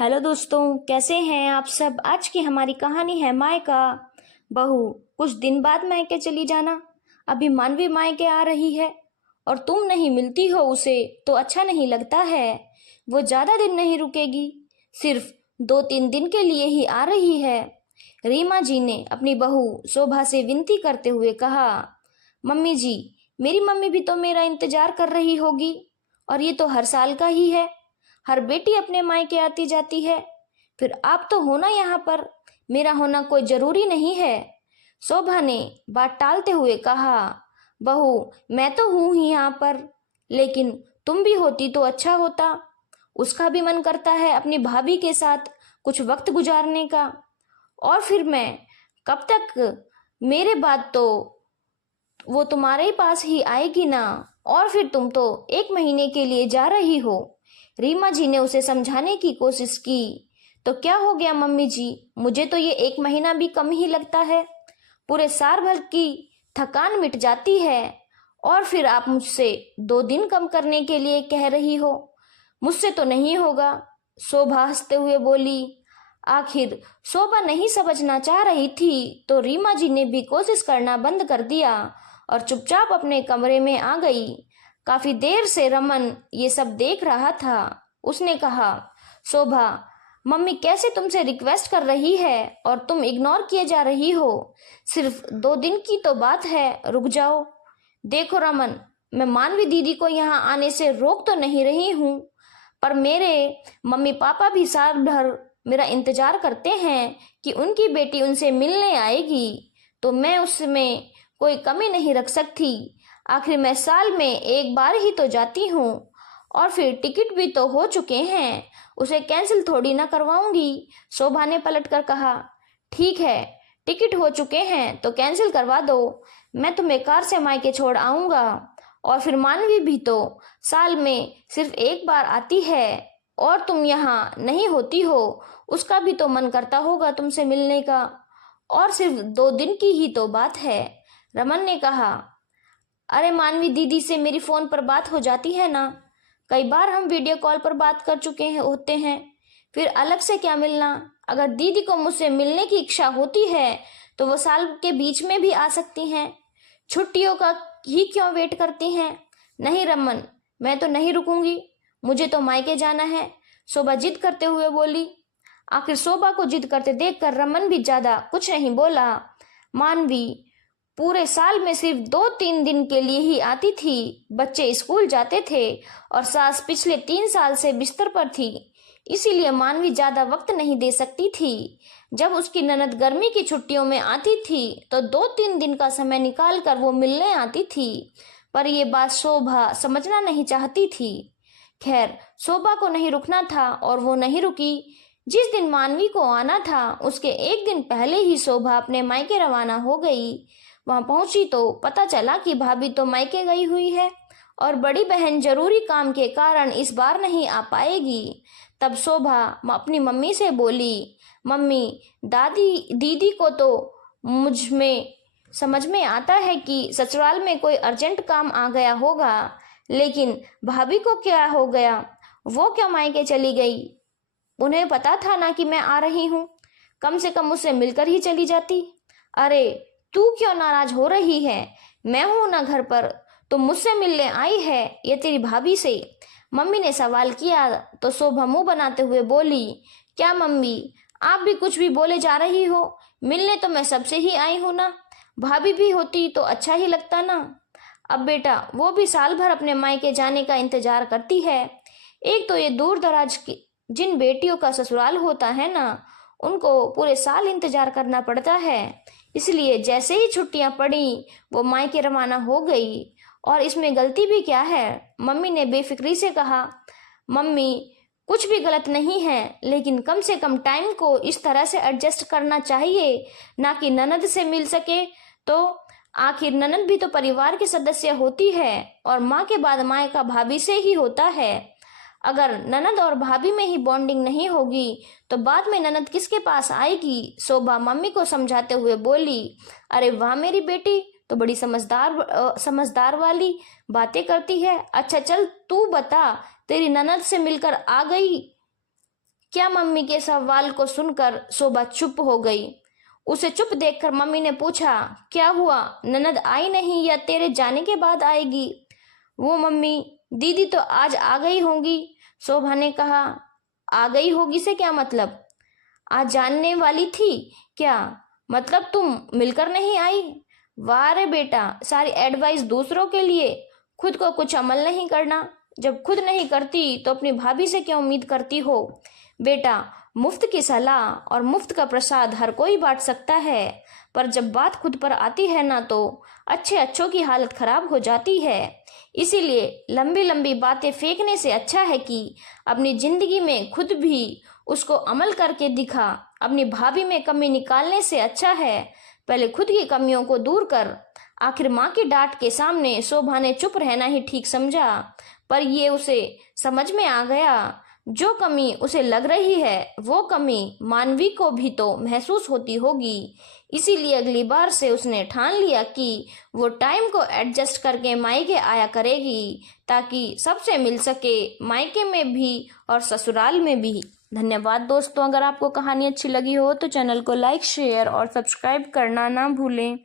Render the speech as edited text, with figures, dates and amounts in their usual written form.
Hello दोस्तों, कैसे हैं आप सब। आज की हमारी कहानी है मायका। बहू, कुछ दिन बाद मायके चली जाना। अभी मानवी मायके आ रही है और तुम नहीं मिलती हो उसे तो अच्छा नहीं लगता है। वो ज्यादा दिन नहीं रुकेगी, सिर्फ 2-3 दिन के लिए ही आ रही है। रीमा जी ने अपनी बहू शोभा से विनती करते हुए कहा, मम्मी जी, मेरी मम्मी भी तो मेरा इंतजार कर रही होगी और ये तो हर साल का ही है। हर बेटी अपने मायके आती जाती है, फिर आप तो होना यहाँ पर, मेरा होना कोई जरूरी नहीं है। शोभा ने बात टालते हुए कहा, बहू मैं तो हूं ही यहाँ पर, लेकिन तुम भी होती तो अच्छा होता। उसका भी मन करता है अपनी भाभी के साथ कुछ वक्त गुजारने का। और फिर मैं कब तक, मेरे बाद तो वो तुम्हारे ही पास ही आएगी ना। और फिर तुम तो 1 महीने के लिए जा रही हो। रीमा जी ने उसे समझाने की कोशिश की। तो क्या हो गया मम्मी जी, मुझे तो ये 1 महीना भी कम ही लगता है। पूरे साल भर की थकान मिट जाती है और फिर आप मुझसे 2 दिन कम करने के लिए कह रही हो। मुझसे तो नहीं होगा, शोभा हंसते हुए बोली। आखिर शोभा नहीं समझना चाह रही थी तो रीमा जी ने भी कोशिश करना बंद कर दिया और चुपचाप अपने कमरे में आ गई। काफी देर से रमन ये सब देख रहा था। उसने कहा, शोभा, मम्मी कैसे तुमसे रिक्वेस्ट कर रही है और तुम इग्नोर किए जा रही हो। सिर्फ 2 दिन की तो बात है, रुक जाओ। देखो रमन, मैं मानवी दीदी को यहाँ आने से रोक तो नहीं रही हूँ, पर मेरे मम्मी पापा भी साल भर मेरा इंतजार करते हैं कि उनकी बेटी उनसे मिलने आएगी, तो मैं उसमें कोई कमी नहीं रख सकती। आखिर मैं साल में एक बार ही तो जाती हूँ और फिर टिकट भी तो हो चुके हैं, उसे कैंसिल थोड़ी ना करवाऊंगी। शोभा ने पलटकर कहा, ठीक है, टिकट हो चुके हैं तो कैंसिल करवा दो, मैं तुम्हें कार से मायके छोड़ आऊंगा। और फिर मानवी भी तो साल में सिर्फ एक बार आती है और तुम यहाँ नहीं होती हो, उसका भी तो मन करता होगा तुमसे मिलने का। और सिर्फ 2 दिन की ही तो बात है। रमन ने कहा, अरे मानवी दीदी से मेरी फोन पर बात हो जाती है ना, कई बार हम वीडियो कॉल पर बात कर चुके हैं होते हैं, फिर अलग से क्या मिलना। अगर दीदी को मुझसे मिलने की इच्छा होती है तो वो साल के बीच में भी आ सकती हैं, छुट्टियों का ही क्यों वेट करती हैं। नहीं रमन, मैं तो नहीं रुकूंगी, मुझे तो मायके जाना है, शोभा जिद करते हुए बोली। आखिर शोभा को जिद करते देखकर रमन भी ज्यादा कुछ नहीं बोला। मानवी पूरे साल में सिर्फ 2-3 दिन के लिए ही आती थी। बच्चे स्कूल जाते थे और सास पिछले 3 साल से बिस्तर पर थी, इसीलिए मानवी ज्यादा वक्त नहीं दे सकती थी। जब उसकी ननद गर्मी की छुट्टियों में आती थी तो 2-3 दिन का समय निकाल कर वो मिलने आती थी, पर ये बात शोभा समझना नहीं चाहती थी। खैर, शोभा को नहीं रुकना था और वो नहीं रुकी। जिस दिन मानवी को आना था उसके एक दिन पहले ही शोभा अपने मायके रवाना हो गई। वहां पहुंची तो पता चला कि भाभी तो मायके गई हुई है और बड़ी बहन जरूरी काम के कारण इस बार नहीं आ पाएगी। तब शोभा अपनी मम्मी से बोली, मम्मी, दादी दीदी को तो मुझ में समझ में आता है कि ससुराल में कोई अर्जेंट काम आ गया होगा, लेकिन भाभी को क्या हो गया, वो क्यों मायके चली गई। उन्हें पता था ना कि मैं आ रही हूँ, कम से कम मुझसे मिलकर ही चली जाती। अरे तू क्यों नाराज हो रही है, मैं हूं ना घर पर, तुम मुझसे मिलने आई है ये तेरी भाभी से। मम्मी ने सवाल किया तो शोभा मुंह बनाते हुए बोली, क्या मम्मी, आप भी कुछ भी बोले जा रही हो, मिलने तो मैं सबसे ही आई हूं ना, भाभी भी होती तो अच्छा ही लगता ना। अब बेटा वो भी साल भर अपने मायके जाने का इंतजार करती है। एक तो ये दूर दराज की जिन बेटियों का ससुराल होता है ना, उनको पूरे साल इंतजार करना पड़ता है, इसलिए जैसे ही छुट्टियां पड़ी वो मायके रवाना हो गई। और इसमें गलती भी क्या है, मम्मी ने बेफिक्री से कहा। मम्मी, कुछ भी गलत नहीं है, लेकिन कम से कम टाइम को इस तरह से एडजस्ट करना चाहिए ना कि ननद से मिल सके तो। आखिर ननद भी तो परिवार के सदस्य होती है और माँ के बाद मायका भाभी से ही होता है। अगर ननद और भाभी में ही बॉन्डिंग नहीं होगी तो बाद में ननद किसके पास आएगी। शोभा मम्मी को समझाते हुए बोली, अरे वाह मेरी बेटी तो बड़ी समझदार वाली बातें करती है। अच्छा चल तू बता, तेरी ननद से मिलकर आ गई क्या मम्मी के सवाल को सुनकर शोभा चुप हो गई। उसे चुप देखकर मम्मी ने पूछा, क्या हुआ, ननद आई नहीं या तेरे जाने के बाद आएगी? वो मम्मी, दीदी तो आज आ गई होंगी। शोभा ने कहा। आ गई होगी से क्या मतलब? आज जानने वाली थी क्या? मतलब तुम मिलकर नहीं आई? वाह रे बेटा, सारी एडवाइस दूसरों के लिए, खुद को कुछ अमल नहीं करना। जब खुद नहीं करती तो अपनी भाभी से क्या उम्मीद करती हो? बेटा, मुफ्त की सलाह और मुफ्त का प्रसाद हर कोई बांट सकता है, पर जब बात खुद पर आती है ना तो अच्छों की हालत खराब हो जाती है। इसीलिए लंबी लंबी बातें फेंकने से अच्छा है कि अपनी जिंदगी में खुद भी उसको अमल करके दिखा। अपनी भाभी में कमी निकालने से अच्छा है पहले खुद की कमियों को दूर कर। आखिर माँ की डांट के सामने शोभा ने चुप रहना ही ठीक समझा, पर ये उसे समझ में आ गया जो कमी उसे लग रही है वो कमी मानवी को भी तो महसूस होती होगी। इसीलिए अगली बार से उसने ठान लिया कि वो टाइम को एडजस्ट करके मायके आया करेगी, ताकि सबसे मिल सके, मायके में भी और ससुराल में भी। धन्यवाद दोस्तों। अगर आपको कहानी अच्छी लगी हो तो चैनल को लाइक, शेयर और सब्सक्राइब करना ना भूलें।